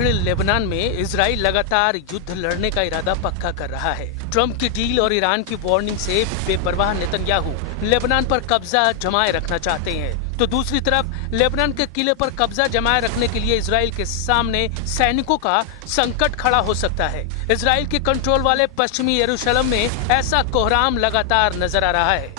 दक्षिणी लेबनान में इजराइल लगातार युद्ध लड़ने का इरादा पक्का कर रहा है। ट्रंप की डील और ईरान की वार्निंग से बेपरवाह नेतन्याहू लेबनान पर कब्जा जमाए रखना चाहते हैं, तो दूसरी तरफ लेबनान के किले पर कब्जा जमाए रखने के लिए इजराइल के सामने सैनिकों का संकट खड़ा हो सकता है। इजराइल के कंट्रोल वाले पश्चिमी यरूशलेम में ऐसा कोहराम लगातार नजर आ रहा है।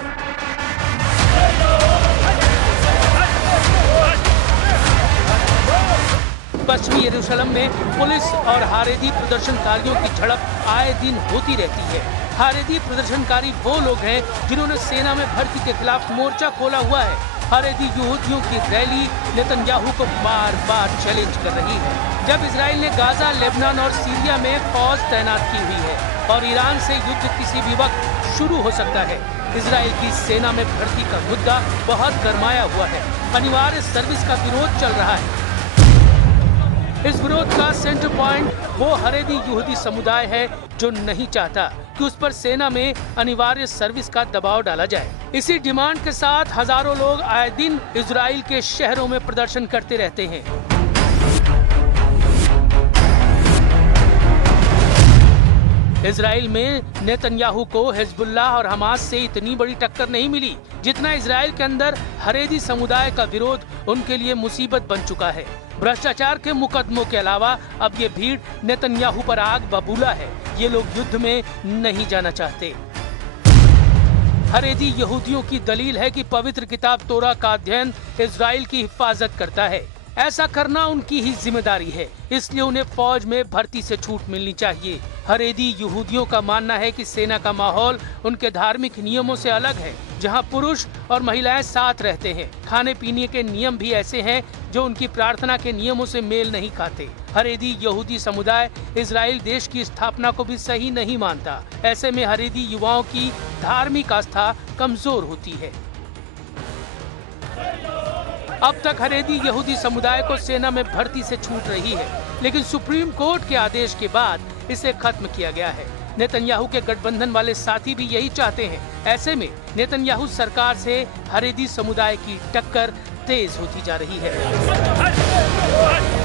पश्चिमी यरूशलेम में पुलिस और हारेदी प्रदर्शनकारियों की झड़प आए दिन होती रहती है। हारेदी प्रदर्शनकारी वो लोग हैं जिन्होंने सेना में भर्ती के खिलाफ मोर्चा खोला हुआ है। हारेदी यहूदियों की रैली नेतन्याहू को बार बार चैलेंज कर रही है। जब इजराइल ने गाजा, लेबनान और सीरिया में फौज तैनात की हुई है और ईरान से युद्ध किसी भी वक्त शुरू हो सकता है, इजराइल की सेना में भर्ती का मुद्दा बहुत गरमाया हुआ है। अनिवार्य सर्विस का विरोध चल रहा है। इस विरोध का सेंटर पॉइंट वो हारेदी यहूदी समुदाय है जो नहीं चाहता कि उस पर सेना में अनिवार्य सर्विस का दबाव डाला जाए। इसी डिमांड के साथ हजारों लोग आए दिन इजराइल के शहरों में प्रदर्शन करते रहते हैं। इजराइल में नेतन्याहू को हिजबुल्लाह और हमास से इतनी बड़ी टक्कर नहीं मिली जितना इजराइल के अंदर हारेदी समुदाय का विरोध उनके लिए मुसीबत बन चुका है। भ्रष्टाचार के मुकदमों के अलावा अब ये भीड़ नेतन्याहू पर आग बबूला है। ये लोग युद्ध में नहीं जाना चाहते। हारेदी यहूदियों की दलील है कि पवित्र किताब तोरा का अध्ययन इजराइल की हिफाजत करता है। ऐसा करना उनकी ही जिम्मेदारी है, इसलिए उन्हें फौज में भर्ती से छूट मिलनी चाहिए। हारेदी यहूदियों का मानना है कि सेना का माहौल उनके धार्मिक नियमों से अलग है, जहां पुरुष और महिलाएं साथ रहते हैं। खाने पीने के नियम भी ऐसे हैं जो उनकी प्रार्थना के नियमों से मेल नहीं खाते। हारेदी यहूदी समुदाय इजराइल देश की स्थापना को भी सही नहीं मानता। ऐसे में हारेदी युवाओं की धार्मिक आस्था कमजोर होती है। अब तक हारेदी यहूदी समुदाय को सेना में भर्ती से छूट रही है, लेकिन सुप्रीम कोर्ट के आदेश के बाद इसे खत्म किया गया है। नेतन्याहू के गठबंधन वाले साथी भी यही चाहते हैं। ऐसे में नेतन्याहू सरकार से हारेदी समुदाय की टक्कर तेज होती जा रही है।